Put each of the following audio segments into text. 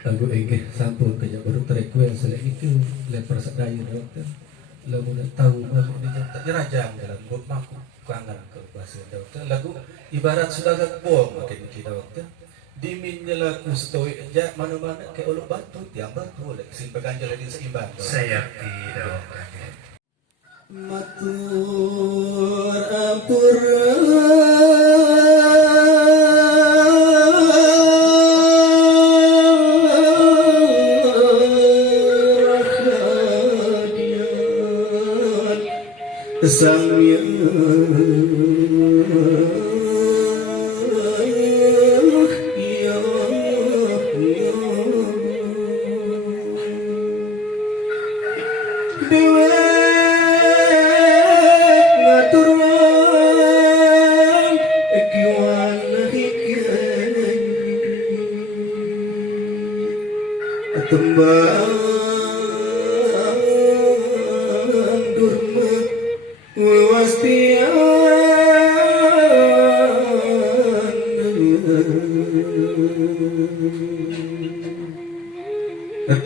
lagu enggih sampun kaya baru request lagi itu leper sadaya dokter lagu nak tahu malu ini tak dirajang dalam buat maku kangen ke bahasa dokter lagu ibarat sudah agak buang makin kita dokter diminnya lagu stoik aja mana-mana kayak uluk batu tiang batu oleh simpan ganjal di seimbang Saya tidak. matur ampura sang dewa ngaturan kiwana hikian tembang durma wastian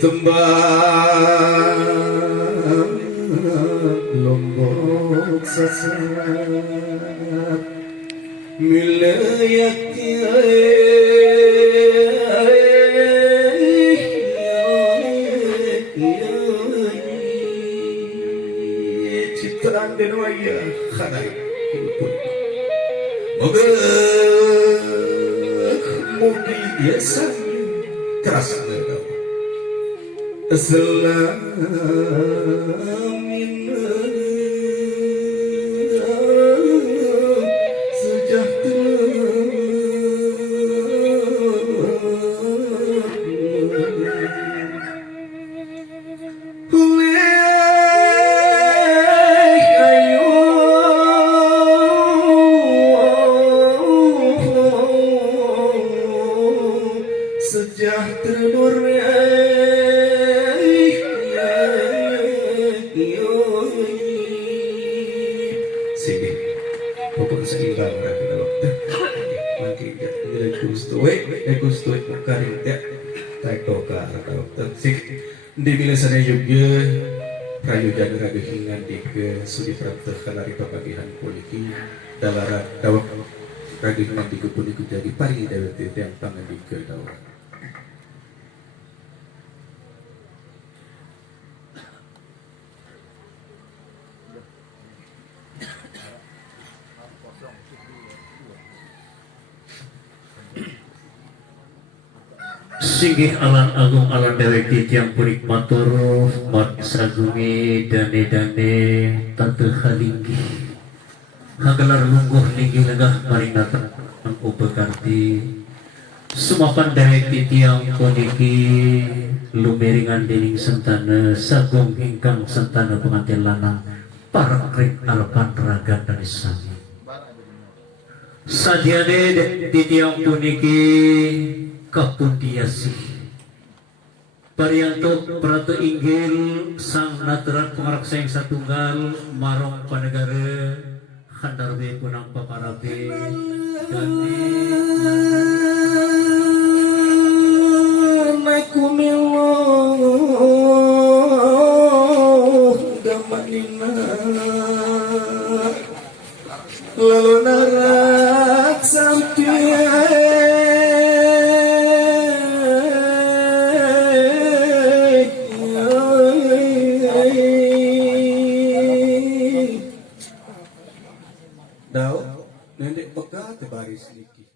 tembang lombok sasat milayati citraan denwaya khanai pun moga mugi biasanya terasa Selamin sejahtera sige pokok sa ilang na pinalokta mungkin ya nilai gusto karin ya tayo ka rakalokta sige hindi bila sana juga prayojan ragahingan di ke sudi prapta kanari papagihan poliki dalara dawak ragahingan di kupun ikut jadi pari dawat yang pangan di ke dawak. Singgih alan agung alan dewek titiang purik matur mat sagungi dane tante halinggi hagelar lungguh linggi legah marinatan mangku bekarti sumapan dewek titiang puniki lumeringan dening sentana sagung ingkang sentana pengantin lanang para krik alpan raga dari sami sadiane titiang puniki kapundiasi Parianto Pratu Inggil sang naturan pengaraksa yang satunggal marong panegara handarbe punang paparabe gani nakumilo gamanina lalu narak sampai Daud, nenek bekal tebaris niki.